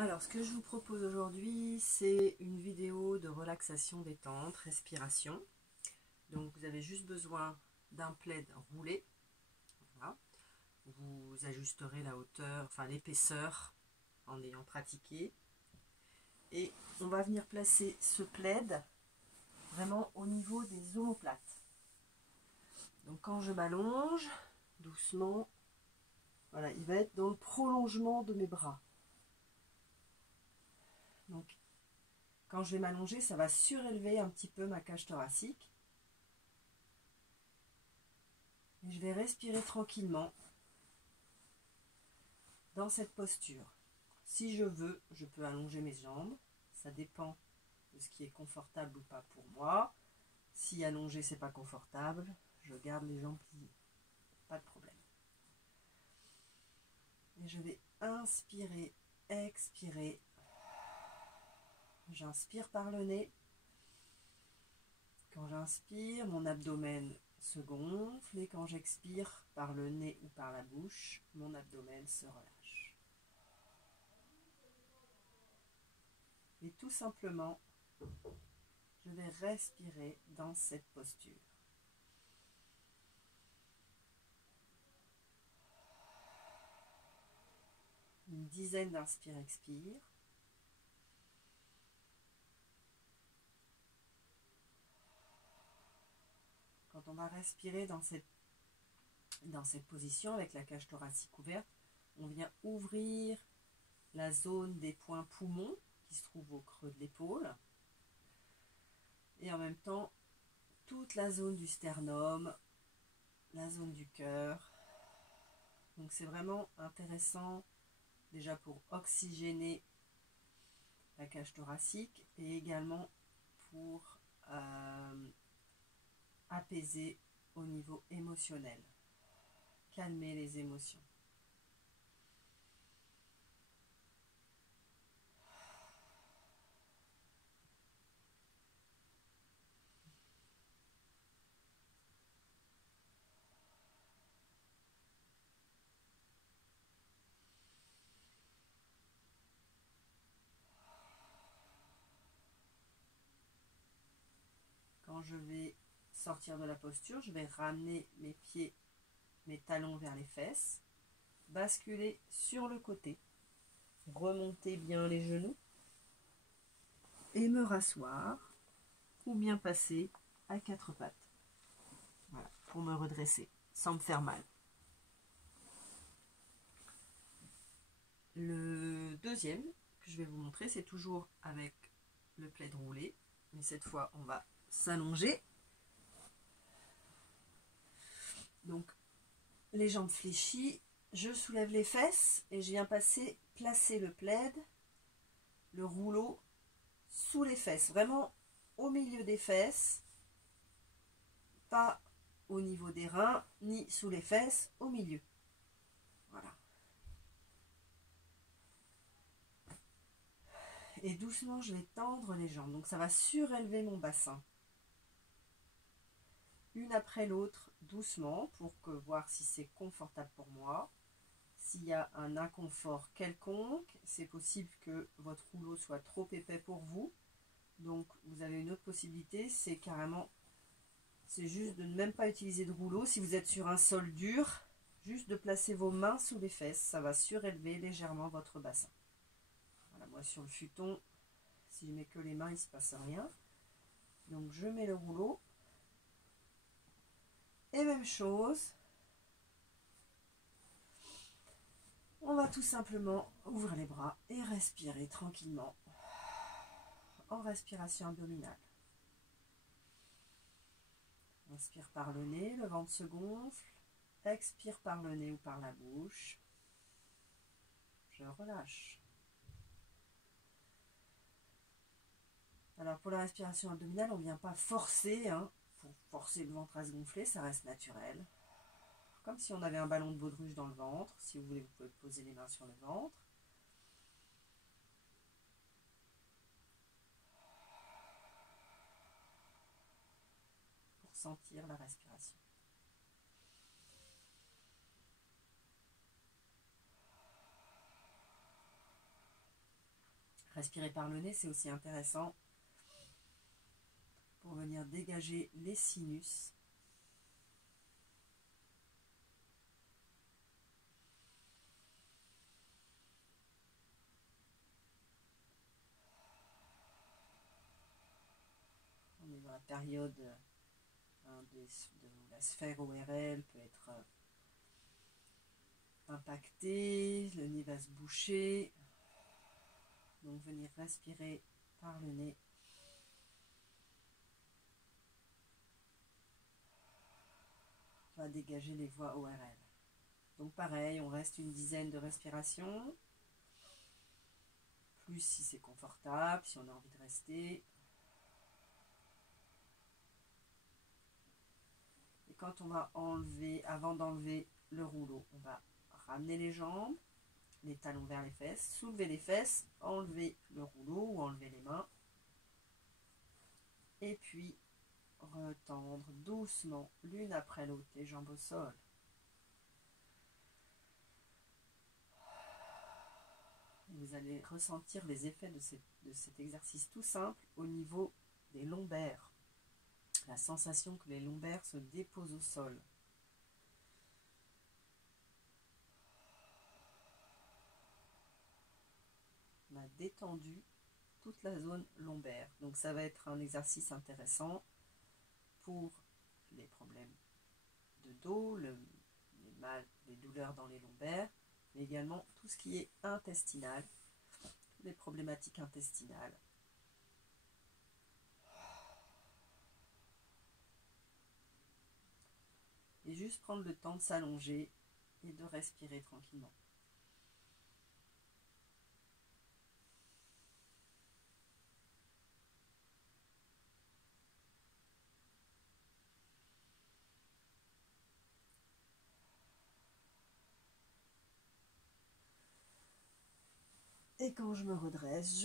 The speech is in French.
Alors, ce que je vous propose aujourd'hui, c'est une vidéo de relaxation détente, respiration. Donc, vous avez juste besoin d'un plaid roulé. Voilà. Vous ajusterez la hauteur, enfin l'épaisseur en ayant pratiqué. Et on va venir placer ce plaid vraiment au niveau des omoplates. Donc, quand je m'allonge, doucement, voilà, il va être dans le prolongement de mes bras. Donc, quand je vais m'allonger, ça va surélever un petit peu ma cage thoracique. Et je vais respirer tranquillement dans cette posture. Si je veux, je peux allonger mes jambes. Ça dépend de ce qui est confortable ou pas pour moi. Si allonger, c'est pas confortable, je garde les jambes pliées. Pas de problème. Et je vais inspirer, expirer. J'inspire par le nez. Quand j'inspire, mon abdomen se gonfle, et quand j'expire par le nez ou par la bouche, mon abdomen se relâche. Et tout simplement, je vais respirer dans cette posture. Une dizaine d'inspire-expire. Quand on va respirer dans cette position avec la cage thoracique ouverte, on vient ouvrir la zone des points poumons qui se trouve au creux de l'épaule. Et en même temps, toute la zone du sternum, la zone du cœur. Donc c'est vraiment intéressant déjà pour oxygéner la cage thoracique et également pour apaiser au niveau émotionnel, calmer les émotions. Quand je vais sortir de la posture, je vais ramener mes pieds, mes talons vers les fesses, basculer sur le côté, remonter bien les genoux et me rasseoir ou bien passer à quatre pattes. Voilà, pour me redresser sans me faire mal. Le deuxième que je vais vous montrer, c'est toujours avec le plaid roulé, mais cette fois on va s'allonger. Donc les jambes fléchies, je soulève les fesses et je viens placer le plaid, le rouleau sous les fesses, vraiment au milieu des fesses, pas au niveau des reins ni sous les fesses, au milieu. Voilà. Et doucement je vais tendre les jambes, donc ça va surélever mon bassin. Une après l'autre, doucement, pour voir si c'est confortable pour moi. S'il y a un inconfort quelconque, c'est possible que votre rouleau soit trop épais pour vous. Donc vous avez une autre possibilité, c'est juste de ne même pas utiliser de rouleau. Si vous êtes sur un sol dur, juste de placer vos mains sous les fesses, ça va surélever légèrement votre bassin. Voilà, moi sur le futon, si je mets que les mains, il ne se passe rien. Donc je mets le rouleau. Et même chose, on va tout simplement ouvrir les bras et respirer tranquillement en respiration abdominale. Inspire par le nez, le ventre se gonfle. Expire par le nez ou par la bouche. Je relâche. Alors pour la respiration abdominale, on ne vient pas forcer, pour forcer le ventre à se gonfler, ça reste naturel. Comme si on avait un ballon de baudruche dans le ventre. Si vous voulez, vous pouvez poser les mains sur le ventre. Pour sentir la respiration. Respirer par le nez, c'est aussi intéressant pour venir dégager les sinus. On est dans la période de la sphère ORL peut être impactée, le nez va se boucher. Donc venir respirer par le nez. Va dégager les voies ORL. Donc pareil, on reste une dizaine de respirations. Plus si c'est confortable, si on a envie de rester. Et quand on va enlever, avant d'enlever le rouleau, on va ramener les jambes, les talons vers les fesses, soulever les fesses, enlever le rouleau ou enlever les mains. Et puis retendre doucement l'une après l'autre les jambes au sol. Vous allez ressentir les effets de cet exercice tout simple au niveau des lombaires. La sensation que les lombaires se déposent au sol. On a détendu toute la zone lombaire. Donc ça va être un exercice intéressant pour les problèmes de dos, les douleurs dans les lombaires, mais également tout ce qui est intestinal, les problématiques intestinales. Et juste prendre le temps de s'allonger et de respirer tranquillement. Et quand je me redresse,